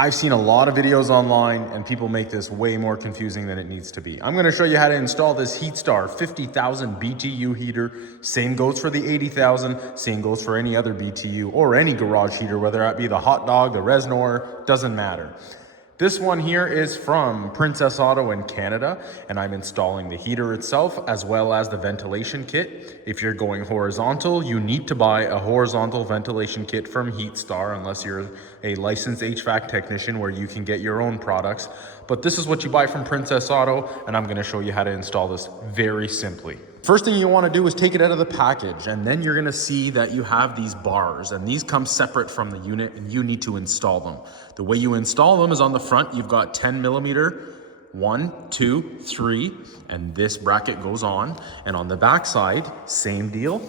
I've seen a lot of videos online and people make this way more confusing than it needs to be. I'm gonna show you how to install this Heatstar 50,000 BTU heater. Same goes for the 80,000, same goes for any other BTU or any garage heater, whether that be the Hot Dawg, the Reznor, doesn't matter. This one here is from Princess Auto in Canada, and I'm installing the heater itself as well as the ventilation kit. If you're going horizontal, you need to buy a horizontal ventilation kit from Heatstar unless you're a licensed HVAC technician where you can get your own products. But this is what you buy from Princess Auto, and I'm gonna show you how to install this very simply. First thing you wanna do is take it out of the package, and then you're gonna see that you have these bars, and these come separate from the unit, and you need to install them. The way you install them is on the front, you've got 10 millimeter, 1, 2, 3, and this bracket goes on. And on the back side, same deal.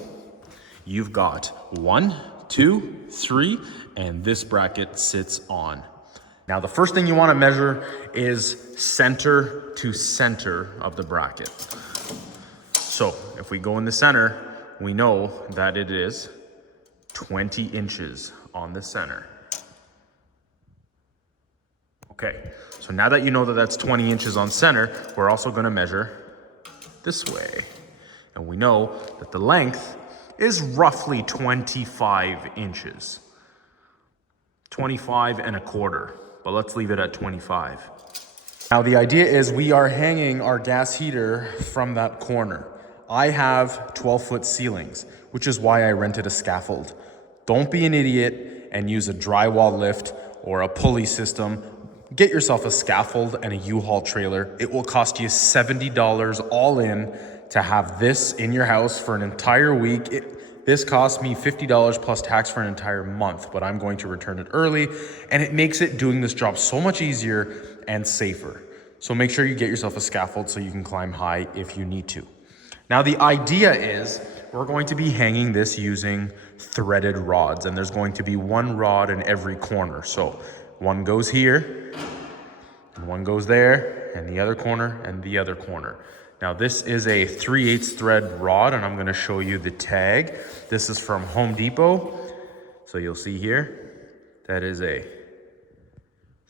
You've got 1, 2, 3, and this bracket sits on. Now, the first thing you wanna measure is center to center of the bracket. So if we go in the center, we know that it is 20 inches on the center. Okay, so now that you know that that's 20 inches on center, we're also gonna measure this way. And we know that the length is roughly 25 inches. 25 and a quarter, but let's leave it at 25. Now the idea is we are hanging our gas heater from that corner. I have 12-foot ceilings, which is why I rented a scaffold. Don't be an idiot and use a drywall lift or a pulley system. Get yourself a scaffold and a U-Haul trailer. It will cost you $70 all in to have this in your house for an entire week. This cost me $50 plus tax for an entire month, but I'm going to return it early, and it makes it doing this job so much easier and safer. So make sure you get yourself a scaffold so you can climb high if you need to. Now the idea is we're going to be hanging this using threaded rods, and there's going to be one rod in every corner. So one goes here, and one goes there, and the other corner, and the other corner. Now this is a 3/8 thread rod, and I'm gonna show you the tag. This is from Home Depot. So you'll see here, that is a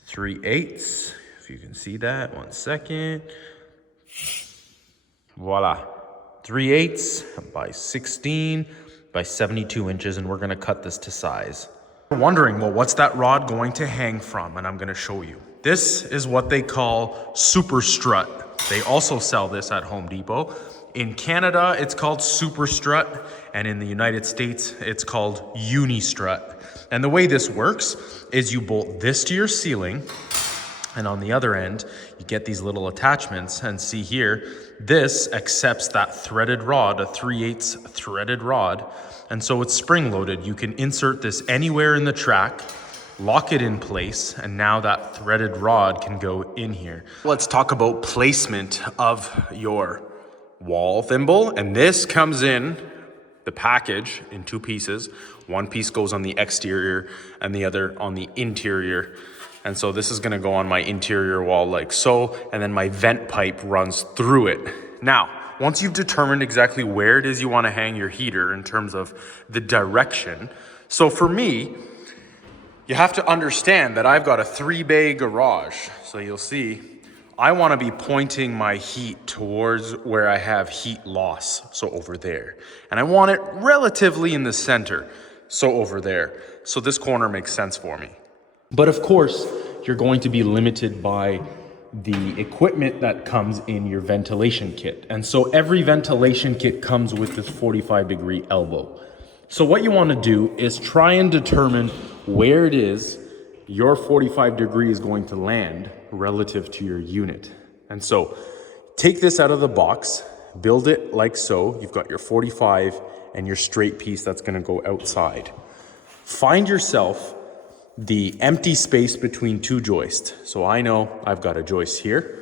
3/8. If you can see that, 1 second. Voila. 3/8 by 16 by 72 inches, and we're gonna cut this to size. You're wondering, well, what's that rod going to hang from? And I'm gonna show you. This is what they call super strut. They also sell this at Home Depot. In Canada, it's called super strut, and in the United States, it's called uni strut. And the way this works is you bolt this to your ceiling, and on the other end, you get these little attachments, and see here, this accepts that threaded rod, a 3/8 threaded rod, and so it's spring loaded. You can insert this anywhere in the track, lock it in place, and now that threaded rod can go in here. Let's talk about placement of your wall thimble, and this comes in the package in 2 pieces. One piece goes on the exterior and the other on the interior. And so this is gonna go on my interior wall like so, and then my vent pipe runs through it. Now, once you've determined exactly where it is you wanna hang your heater in terms of the direction, so for me, you have to understand that I've got a 3-bay garage. So you'll see, I wanna be pointing my heat towards where I have heat loss, so over there. And I want it relatively in the center, so over there. So this corner makes sense for me. But of course, you're going to be limited by the equipment that comes in your ventilation kit. And so every ventilation kit comes with this 45-degree elbow. So what you want to do is try and determine where it is your 45 degree is going to land relative to your unit. And so take this out of the box, build it like so. You've got your 45 and your straight piece that's going to go outside. Find yourself the empty space between 2 joists. So I know I've got a joist here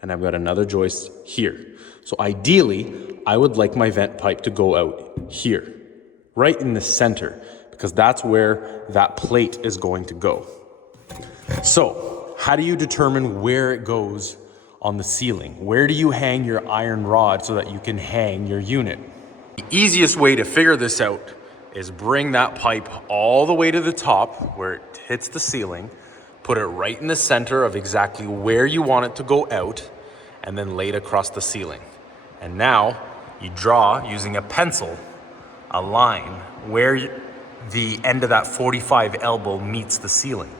and I've got another joist here. So ideally, I would like my vent pipe to go out here, right in the center, because that's where that plate is going to go. So how do you determine where it goes on the ceiling? Where do you hang your iron rod so that you can hang your unit? The easiest way to figure this out is bring that pipe all the way to the top where it hits the ceiling, put it right in the center of exactly where you want it to go out, and then lay it across the ceiling. And now you draw, using a pencil, a line where the end of that 45 elbow meets the ceiling.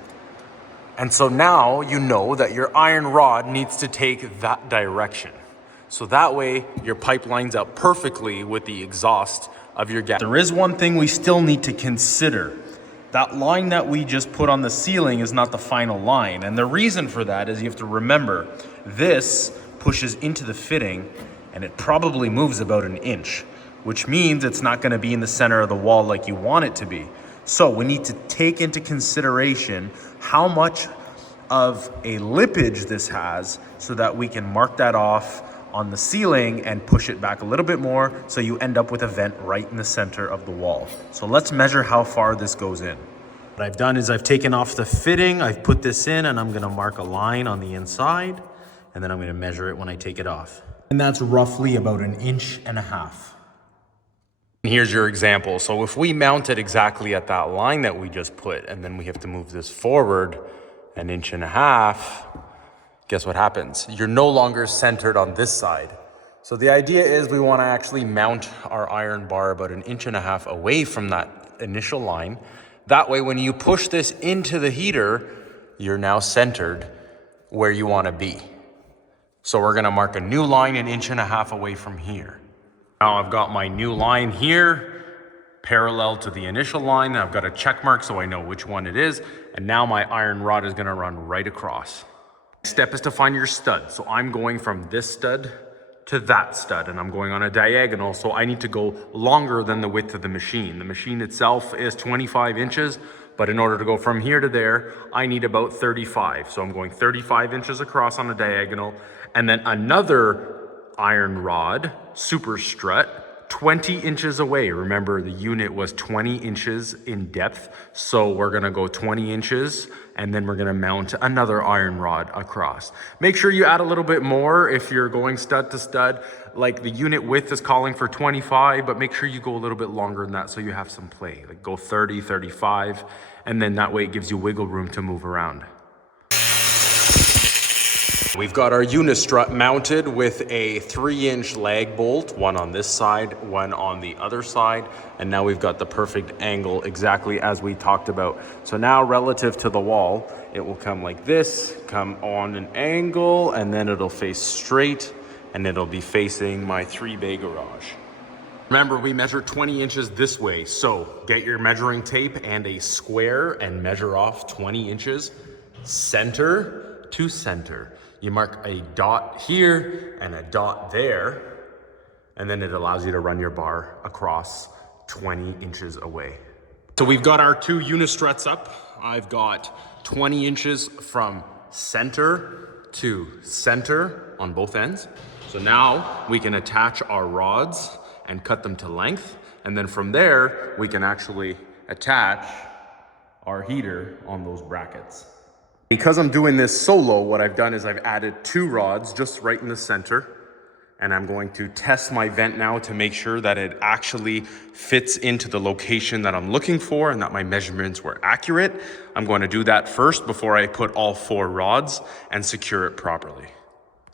And so now you know that your iron rod needs to take that direction. So that way your pipe lines up perfectly with the exhaust of your gas. There is one thing we still need to consider. That line that we just put on the ceiling is not the final line. And the reason for that is you have to remember, this pushes into the fitting and it probably moves about an inch, which means it's not gonna be in the center of the wall like you want it to be. So we need to take into consideration how much of a lippage this has so that we can mark that off on the ceiling and push it back a little bit more so you end up with a vent right in the center of the wall. So let's measure how far this goes in. What I've done is I've taken off the fitting, I've put this in, and I'm gonna mark a line on the inside, and then I'm gonna measure it when I take it off. And that's roughly about 1.5 inches. Here's your example. So if we mount it exactly at that line that we just put, and then we have to move this forward 1.5 inches, guess what happens? You're no longer centered on this side. So the idea is we want to actually mount our iron bar about 1.5 inches away from that initial line. That way, when you push this into the heater, you're now centered where you want to be. So we're going to mark a new line 1.5 inches away from here. Now I've got my new line here, parallel to the initial line. I've got a check mark so I know which one it is. And now my iron rod is going to run right across. Step is to find your stud. So I'm going from this stud to that stud, and I'm going on a diagonal, so I need to go longer than the width of the machine. The machine itself is 25 inches, but in order to go from here to there, I need about 35. So I'm going 35 inches across on a diagonal, and then another iron rod, super strut, 20 inches away. Remember, the unit was 20 inches in depth, so we're gonna go 20 inches, and then we're gonna mount another iron rod across. Make sure you add a little bit more if you're going stud to stud. Like the unit width is calling for 25, but make sure you go a little bit longer than that so you have some play. Like go 30, 35, and then that way it gives you wiggle room to move around. We've got our unistrut mounted with a 3-inch lag bolt, one on this side, one on the other side, and now we've got the perfect angle exactly as we talked about. So now relative to the wall, it will come like this, come on an angle, and then it'll face straight, and it'll be facing my 3-bay garage. Remember, we measure 20 inches this way, so get your measuring tape and a square and measure off 20 inches, center to center. You mark a dot here and a dot there, and then it allows you to run your bar across 20 inches away. So we've got our 2 unistruts up. I've got 20 inches from center to center on both ends. So now we can attach our rods and cut them to length. And then from there, we can actually attach our heater on those brackets. Because I'm doing this solo, what I've done is I've added 2 rods just right in the center, and I'm going to test my vent now to make sure that it actually fits into the location that I'm looking for and that my measurements were accurate. I'm going to do that first before I put all 4 rods and secure it properly.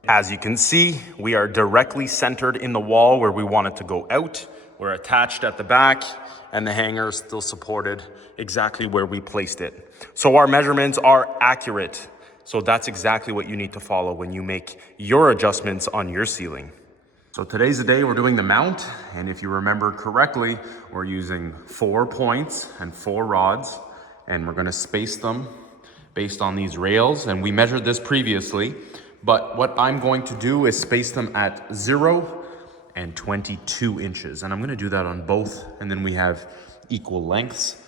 As you can see, we are directly centered in the wall where we want it to go out. We're attached at the back, and the hanger is still supported exactly where we placed it. So our measurements are accurate. So that's exactly what you need to follow when you make your adjustments on your ceiling. So today's the day we're doing the mount, and if you remember correctly, we're using 4 points and 4 rods, and we're gonna space them based on these rails, and we measured this previously, but what I'm going to do is space them at 0 and 22 inches, and I'm gonna do that on both, and then we have equal lengths.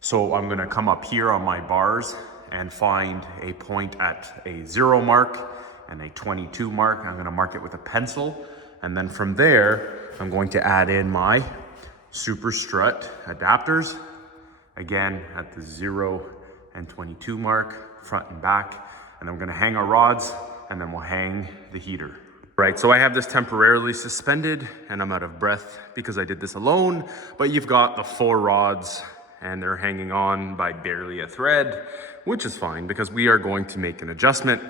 So I'm gonna come up here on my bars and find a point at a 0 mark and a 22 mark. I'm gonna mark it with a pencil, and then from there, I'm going to add in my super strut adapters, again at the 0 and 22 mark, front and back, and then we're gonna hang our rods, and then we'll hang the heater. Right, so I have this temporarily suspended, and I'm out of breath because I did this alone, but you've got the 4 rods and they're hanging on by barely a thread, which is fine because we are going to make an adjustment.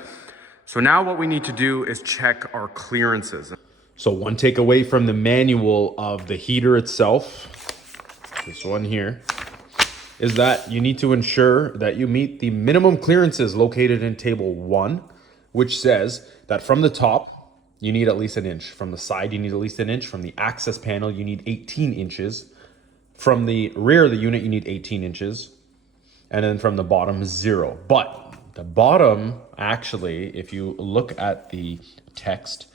So now what we need to do is check our clearances. So one takeaway from the manual of the heater itself, this one here, is that you need to ensure that you meet the minimum clearances located in table 1, which says that from the top, you need at least an inch. From the side, you need at least an inch. From the access panel, you need 18 inches. From the rear of the unit, you need 18 inches. And then from the bottom, 0. But the bottom, actually, if you look at the text,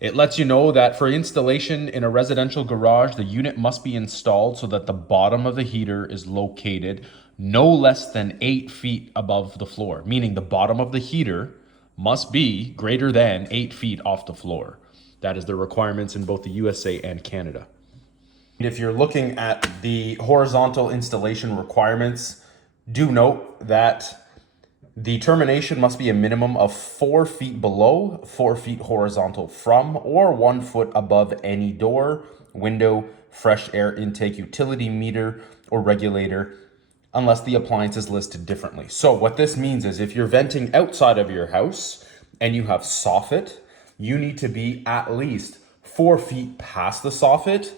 it lets you know that for installation in a residential garage, the unit must be installed so that the bottom of the heater is located no less than 8 feet above the floor, meaning the bottom of the heater must be greater than 8 feet off the floor. That is the requirements in both the USA and Canada. If you're looking at the horizontal installation requirements, do note that the termination must be a minimum of 4 feet below, 4 feet horizontal from, or 1 foot above any door, window, fresh air intake, utility meter, or regulator, unless the appliance is listed differently. So what this means is if you're venting outside of your house and you have soffit, you need to be at least 4 feet past the soffit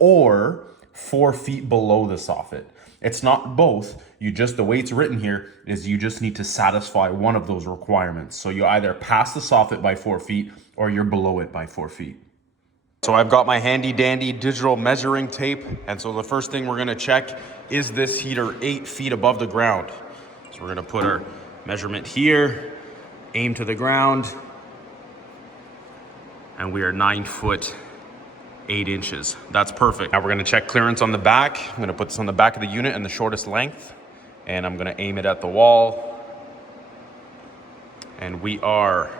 or 4 feet below the soffit. It's not both. The way it's written here is you just need to satisfy one of those requirements. So you either pass the soffit by 4 feet or you're below it by 4 feet. So I've got my handy dandy digital measuring tape. And so the first thing we're gonna check is this heater 8 feet above the ground. So we're gonna put our measurement here, aim to the ground, and we are 9 foot 8 inches. That's perfect. Now we're gonna check clearance on the back. I'm gonna put this on the back of the unit in the shortest length, and I'm gonna aim it at the wall. And we are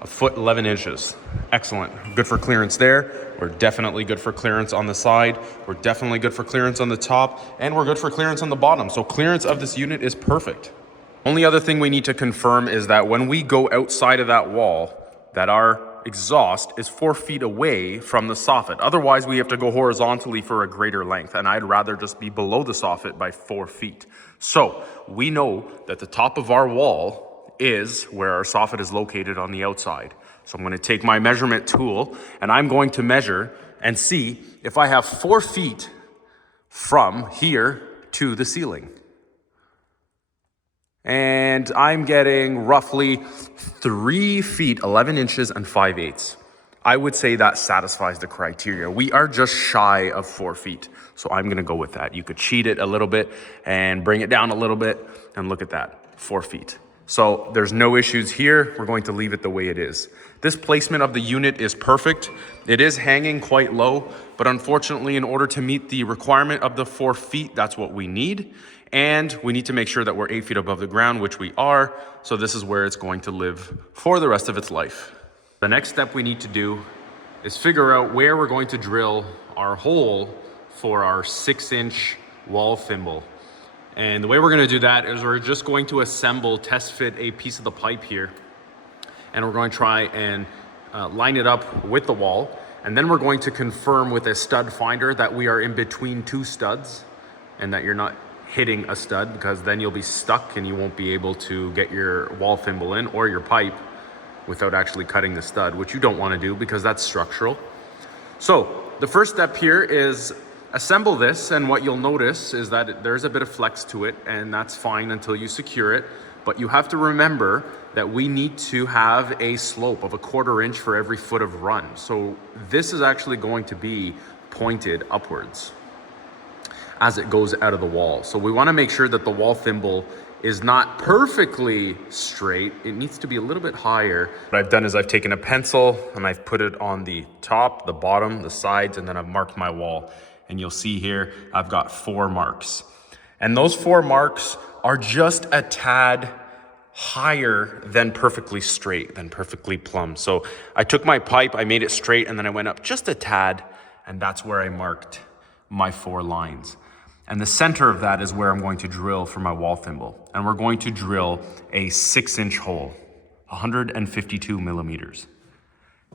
1 foot 11 inches. Excellent. Good for clearance there. We're definitely good for clearance on the side. We're definitely good for clearance on the top, and we're good for clearance on the bottom. So clearance of this unit is perfect. Only other thing we need to confirm is that when we go outside of that wall, that our exhaust is 4 feet away from the soffit. Otherwise, we have to go horizontally for a greater length, and I'd rather just be below the soffit by 4 feet. So we know that the top of our wall is where our soffit is located on the outside. So I'm going to take my measurement tool and I'm going to measure and see if I have 4 feet from here to the ceiling. And I'm getting roughly 3 feet, 11 inches and 5/8. I would say that satisfies the criteria. We are just shy of 4 feet. So I'm going to go with that. You could cheat it a little bit and bring it down a little bit, and look at that, 4 feet. So there's no issues here. We're going to leave it the way it is. This placement of the unit is perfect. It is hanging quite low, but unfortunately, in order to meet the requirement of the 4 feet, that's what we need. And we need to make sure that we're 8 feet above the ground, which we are. So this is where it's going to live for the rest of its life. The next step we need to do is figure out where we're going to drill our hole for our 6-inch wall thimble. And the way we're going to do that is we're just going to test fit a piece of the pipe here. And we're going to try and line it up with the wall. And then we're going to confirm with a stud finder that we are in between 2 studs and that you're not hitting a stud, because then you'll be stuck and you won't be able to get your wall thimble in or your pipe without actually cutting the stud, which you don't want to do because that's structural. So the first step here is assemble this, and what you'll notice is that there's a bit of flex to it, and that's fine until you secure it. But you have to remember that we need to have a slope of 1/4 inch for every foot of run. So this is actually going to be pointed upwards as it goes out of the wall. So we want to make sure that the wall thimble is not perfectly straight. It needs to be a little bit higher. What I've done is I've taken a pencil and I've put it on the top, the bottom, the sides, and then I've marked my wall. And you'll see here, I've got 4 marks. And those 4 marks are just a tad higher than perfectly straight, than perfectly plumb. So I took my pipe, I made it straight, and then I went up just a tad, and that's where I marked my 4 lines. And the center of that is where I'm going to drill for my wall thimble. And we're going to drill a 6-inch hole, 152 millimeters.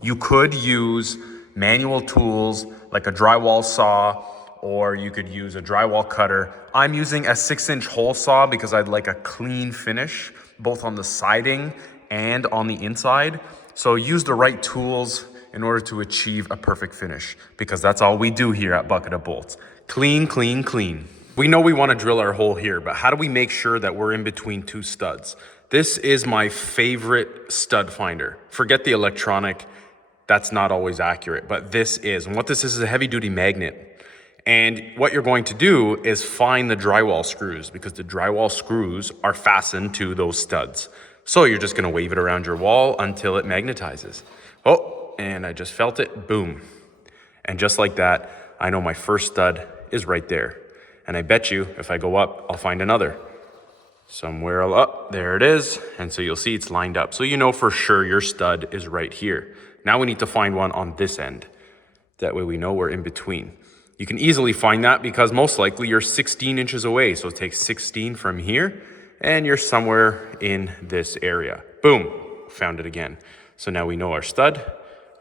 You could use manual tools like a drywall saw or you could use a drywall cutter. I'm using a 6-inch hole saw because I'd like a clean finish, both on the siding and on the inside. So use the right tools in order to achieve a perfect finish, because that's all we do here at Bucket of Bolts. Clean, clean, clean. We know we want to drill our hole here, but how do we make sure that we're in between two studs? This is my favorite stud finder. Forget the electronic, that's not always accurate, but this is. And what this is a heavy duty magnet. And what you're going to do is find the drywall screws, because the drywall screws are fastened to those studs. So you're just gonna wave it around your wall until it magnetizes. Oh, and I just felt it, boom. And just like that, I know my first stud is right there. And I bet you if I go up, I'll find another. Somewhere up, there it is. And so you'll see it's lined up. So you know for sure your stud is right here. Now we need to find one on this end. That way we know we're in between. You can easily find that because most likely you're 16 inches away. So take 16 from here and you're somewhere in this area. Boom, found it again. So now we know our stud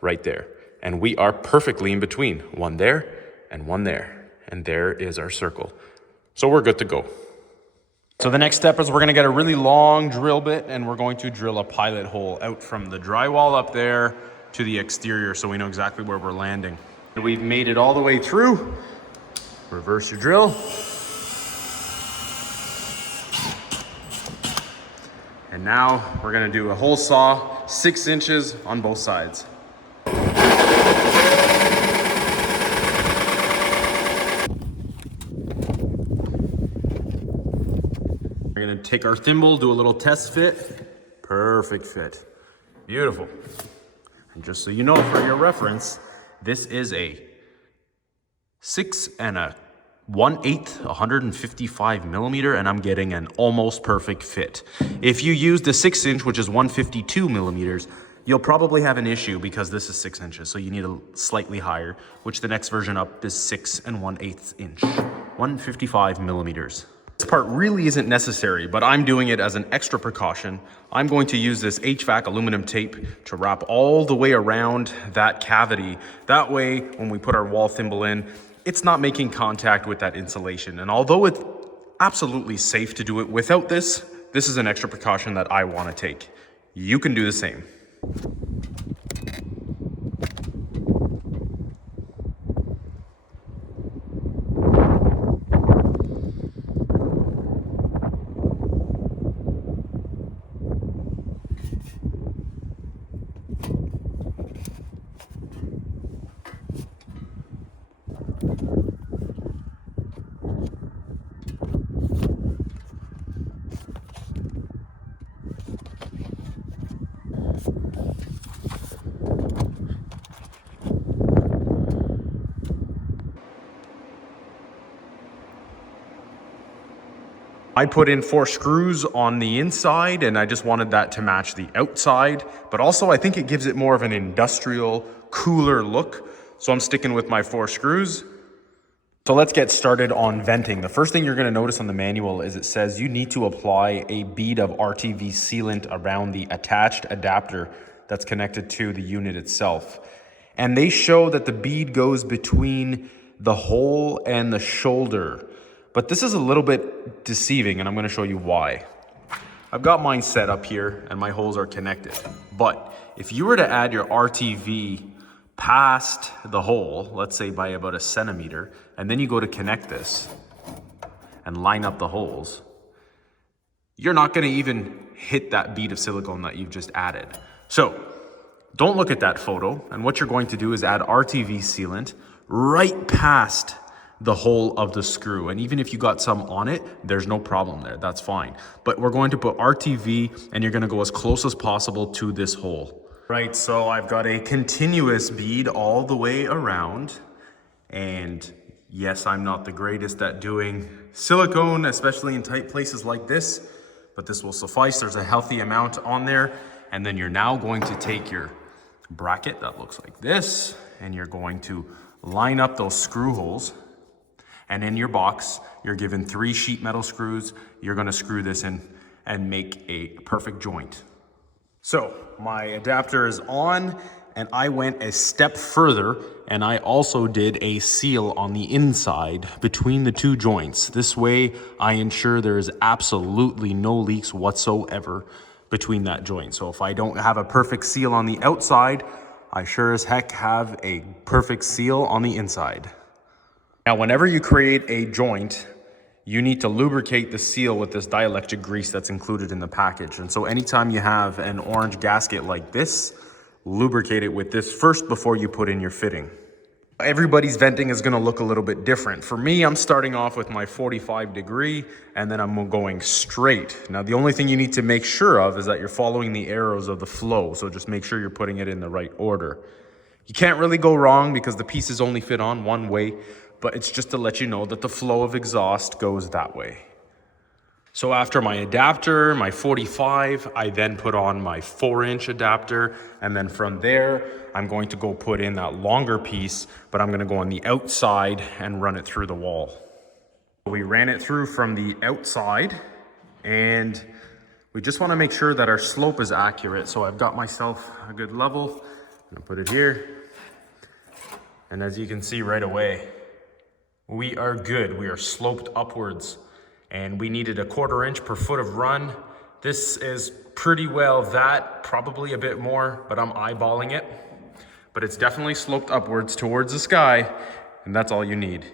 right there. And we are perfectly in between. One there and one there. And there is our circle. So we're good to go. So the next step is we're gonna get a really long drill bit and we're going to drill a pilot hole out from the drywall up there to the exterior so we know exactly where we're landing. And we've made it all the way through. Reverse your drill. And now we're gonna do a hole saw, 6 inches on both sides. We're gonna take our thimble, do a little test fit. Perfect fit. Beautiful. And just so you know, for your reference, this is a 6 1/8, 155 millimeter, and I'm getting an almost perfect fit. If you use the 6-inch, which is 152 millimeters, you'll probably have an issue because this is 6 inches, so you need a slightly higher, which the next version up is 6 1/8 inch, 155 millimeters. This part really isn't necessary, but I'm doing it as an extra precaution. I'm going to use this HVAC aluminum tape to wrap all the way around that cavity. That way, when we put our wall thimble in, it's not making contact with that insulation. And although it's absolutely safe to do it without this, this is an extra precaution that I want to take. You can do the same. I put in 4 screws on the inside and I just wanted that to match the outside, but also I think it gives it more of an industrial, cooler look. So I'm sticking with my 4 screws. So let's get started on venting. The first thing you're gonna notice on the manual is it says you need to apply a bead of RTV sealant around the attached adapter that's connected to the unit itself. And they show that the bead goes between the hole and the shoulder. But this is a little bit deceiving and I'm gonna show you why. I've got mine set up here and my holes are connected. But if you were to add your RTV past the hole, let's say by about 1 centimeter, and then you go to connect this and line up the holes, you're not gonna even hit that bead of silicone that you've just added. So don't look at that photo. And what you're going to do is add RTV sealant right past the hole of the screw. And even if you got some on it, there's no problem there, that's fine. But we're going to put RTV and you're gonna go as close as possible to this hole. Right, so I've got a continuous bead all the way around. And yes, I'm not the greatest at doing silicone, especially in tight places like this, but this will suffice. There's a healthy amount on there. And then you're now going to take your bracket that looks like this, and you're going to line up those screw holes. And in your box, you're given 3 sheet metal screws. You're gonna screw this in and make a perfect joint. So my adapter is on And I went a step further, and I also did a seal on the inside between the two joints. This way, I ensure there is absolutely no leaks whatsoever between that joint. So if I don't have a perfect seal on the outside, I sure as heck have a perfect seal on the inside. Now, whenever you create a joint, you need to lubricate the seal with this dielectric grease that's included in the package. And so anytime you have an orange gasket like this, lubricate it with this first before you put in your fitting. Everybody's venting is gonna look a little bit different. For me, I'm starting off with my 45 degree and then I'm going straight. Now, the only thing you need to make sure of is that you're following the arrows of the flow. So just make sure you're putting it in the right order. You can't really go wrong because the pieces only fit on one way, but it's just to let you know that the flow of exhaust goes that way. So after my adapter, my 45, I then put on my 4-inch adapter. And then from there, I'm going to go put in that longer piece, but I'm gonna go on the outside and run it through the wall. We ran it through from the outside and we just wanna make sure that our slope is accurate. So I've got myself a good level. I'm gonna put it here. And as you can see right away, we are good. We are sloped upwards. And we needed a 1/4 inch per foot of run. This is pretty well that, probably a bit more, but I'm eyeballing it. But it's definitely sloped upwards towards the sky, and that's all you need.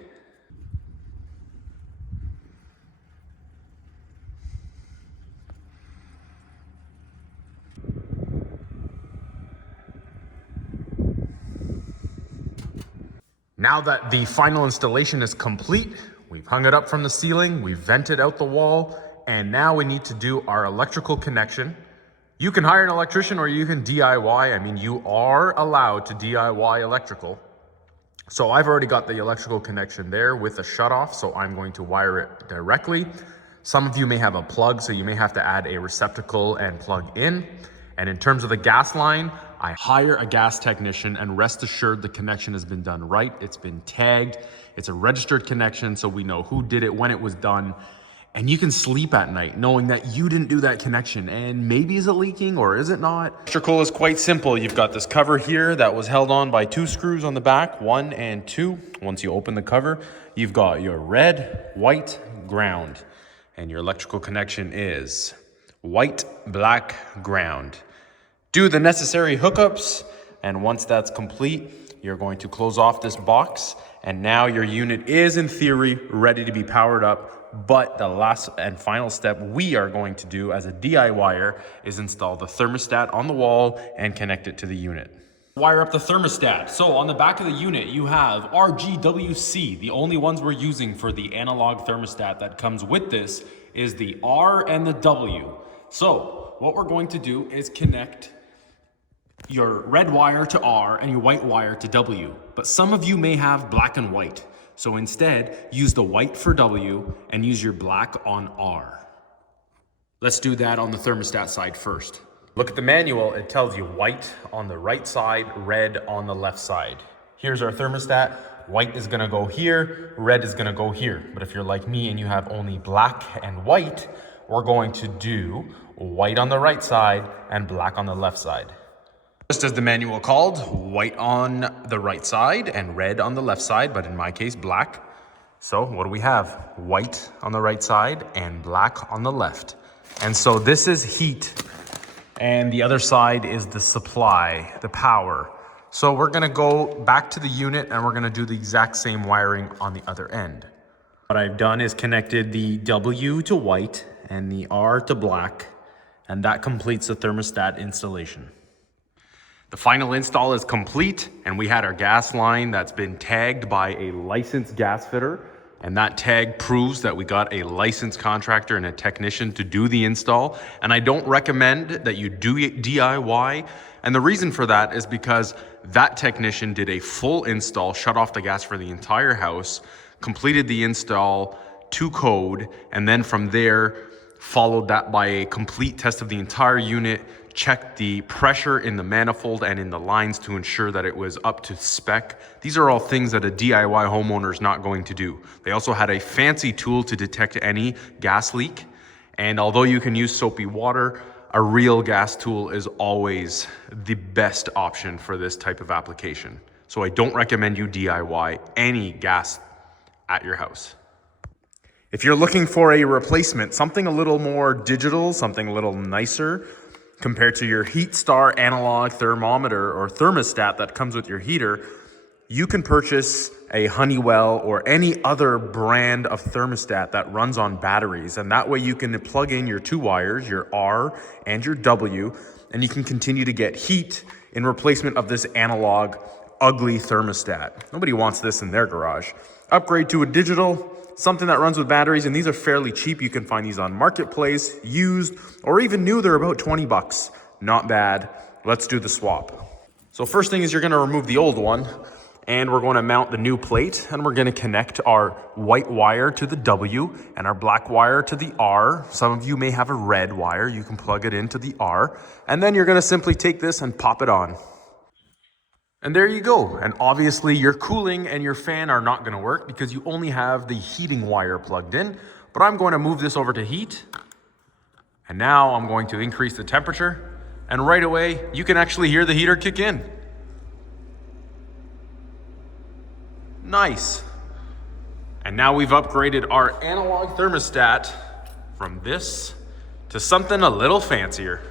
Now that the final installation is complete, we've hung it up from the ceiling, we've vented out the wall, and now we need to do our electrical connection. You can hire an electrician or you can DIY. I mean, you are allowed to DIY electrical. So I've already got the electrical connection there with a shutoff, so I'm going to wire it directly. Some of you may have a plug, so you may have to add a receptacle and plug in. And in terms of the gas line, I hire a gas technician, and rest assured the connection has been done right. It's been tagged. It's a registered connection, so we know who did it, when it was done. And you can sleep at night knowing that you didn't do that connection. And maybe is it leaking or is it not? Electrical is quite simple. You've got this cover here that was held on by 2 screws on the back, 1 and 2. Once you open the cover, you've got your red, white, ground. And your electrical connection is white, black, ground. Do the necessary hookups, and once that's complete, you're going to close off this box, and now your unit is, in theory, ready to be powered up. But the last and final step we are going to do as a DIYer is install the thermostat on the wall and connect it to the unit. Wire up the thermostat. So on the back of the unit, you have RGWC. The only ones we're using for the analog thermostat that comes with this is the R and the W. So what we're going to do is connect your red wire to R and your white wire to W. But some of you may have black and white. So instead, use the white for W and use your black on R. Let's do that on the thermostat side first. Look at the manual, it tells you white on the right side, red on the left side. Here's our thermostat. White is gonna go here, red is gonna go here. But if you're like me and you have only black and white, we're going to do white on the right side and black on the left side. Just as the manual called, white on the right side and red on the left side, but in my case, black. So what do we have? White on the right side and black on the left. And so this is heat, and the other side is the supply, the power. So we're gonna go back to the unit and we're gonna do the exact same wiring on the other end. What I've done is connected the W to white and the R to black, and that completes the thermostat installation. The final install is complete, and we had our gas line that's been tagged by a licensed gas fitter, and that tag proves that we got a licensed contractor and a technician to do the install. And I don't recommend that you do it DIY, and the reason for that is because that technician did a full install, shut off the gas for the entire house, completed the install to code, and then from there followed that by a complete test of the entire unit, checked the pressure in the manifold and in the lines to ensure that it was up to spec. These are all things that a DIY homeowner is not going to do. They also had a fancy tool to detect any gas leak. And although you can use soapy water, a real gas tool is always the best option for this type of application. So I don't recommend you DIY any gas at your house. If you're looking for a replacement, something a little more digital, something a little nicer compared to your Heatstar analog thermometer or thermostat that comes with your heater, you can purchase a Honeywell or any other brand of thermostat that runs on batteries. And that way you can plug in your two wires, your R and your W, and you can continue to get heat in replacement of this analog, ugly thermostat. Nobody wants this in their garage. Upgrade to a digital, something that runs with batteries, and these are fairly cheap. You can find these on Marketplace, used, or even new. They're about 20 bucks. Not bad. Let's do the swap. So first thing is you're gonna remove the old one, and we're going to mount the new plate, and we're going to connect our white wire to the W and our black wire to the R. Some of you may have a red wire. You can plug it into the R, and then you're going to simply take this and pop it on. And there you go. And obviously your cooling and your fan are not going to work because you only have the heating wire plugged in. But I'm going to move this over to heat. And now I'm going to increase the temperature. And right away, you can actually hear the heater kick in. Nice. And now we've upgraded our analog thermostat from this to something a little fancier.